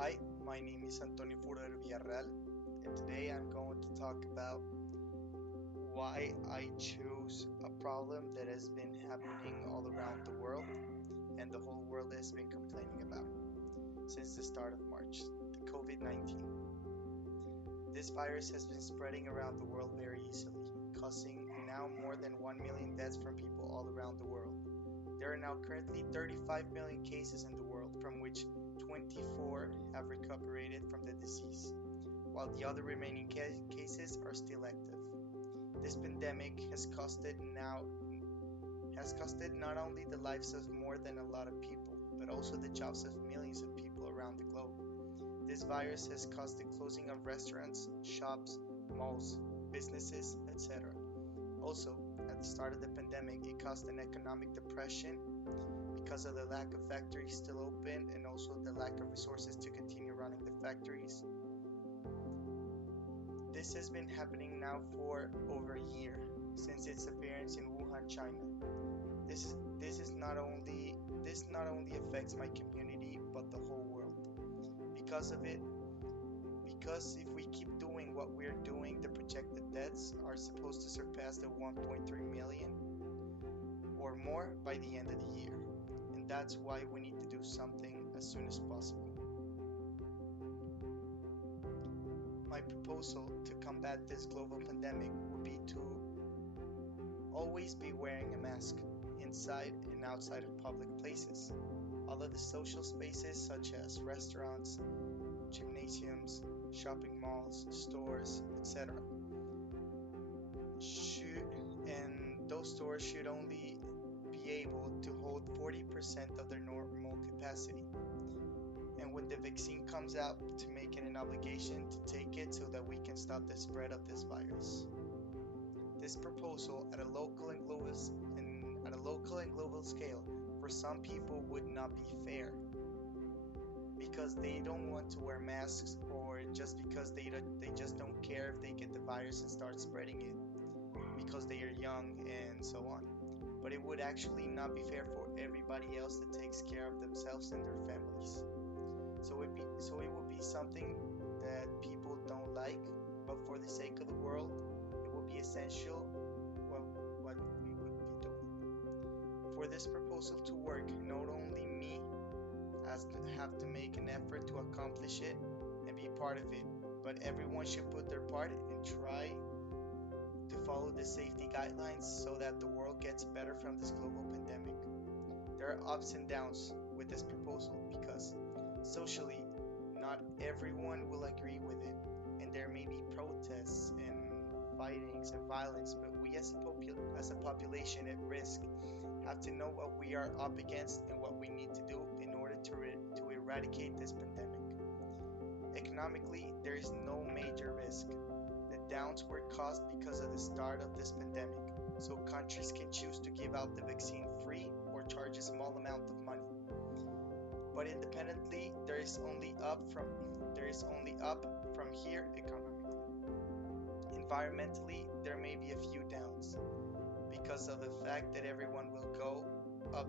Hi, my name is Antonio Furrer Villarreal, and today I'm going to talk about why I chose a problem that has been happening all around the world and the whole world has been complaining about since the start of March, the COVID-19. This virus has been spreading around the world very easily, causing now more than 1 million deaths from people all around the world. There are now currently 35 million cases in the world, from which 24 have recuperated from the disease, while the other remaining cases are still active. This pandemic has costed not only the lives of more than a lot of people, but also the jobs of millions of people around the globe. This virus has caused the closing of restaurants, shops, malls, businesses, etc. Also, at the start of the pandemic, it caused an economic depression because of the lack of factories still open and also the lack of resources to continue running the factories. This has been happening now for over a year since its appearance in Wuhan, China. This not only affects my community but the whole world. Because of it, because if we keep doing what we're doing, the projected deaths are supposed to surpass the 1.3 million or more by the end of the year. And that's why we need to do something as soon as possible. My proposal to combat this global pandemic would be to always be wearing a mask inside and outside of public places. All of the social spaces such as restaurants, gymnasiums, shopping malls, stores, etc. Those stores should only be able to hold 40% of their normal capacity. And when the vaccine comes out, to make it an obligation to take it so that we can stop the spread of this virus. This proposal at a local and global scale for some people would not be fair because they don't want to wear masks or just because they just don't care if they get the virus and start spreading it because they are young and so on. But it would actually not be fair for everybody else that takes care of themselves and their families. So it would be something that people don't like, but for the sake of the world, it would be essential what we would be doing. For this proposal to work, not only me has to have to make an effort to accomplish it and be part of it, but everyone should put their part and try to follow the safety guidelines so that the world gets better from this global pandemic. There are ups and downs with this proposal because socially, not everyone will agree with it, and there may be protests and fightings and violence, but we as a population at risk have to know what we are up against and what we need to do in order to eradicate this pandemic. Economically, there is no major risk. The downs were caused because of the start of this pandemic, so countries can choose to give out the vaccine free or charge a small amount of money. But independently, there is only up from here economically. Environmentally, there may be a few downs because of the fact that everyone will go up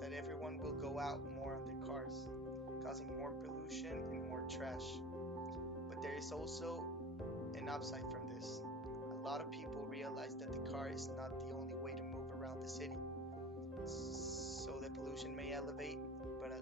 that everyone will go out more on their cars, causing more pollution and more trash. But there is also an upside from this. A lot of people realize that the car is not the only way to move around the city. So the pollution may elevate, but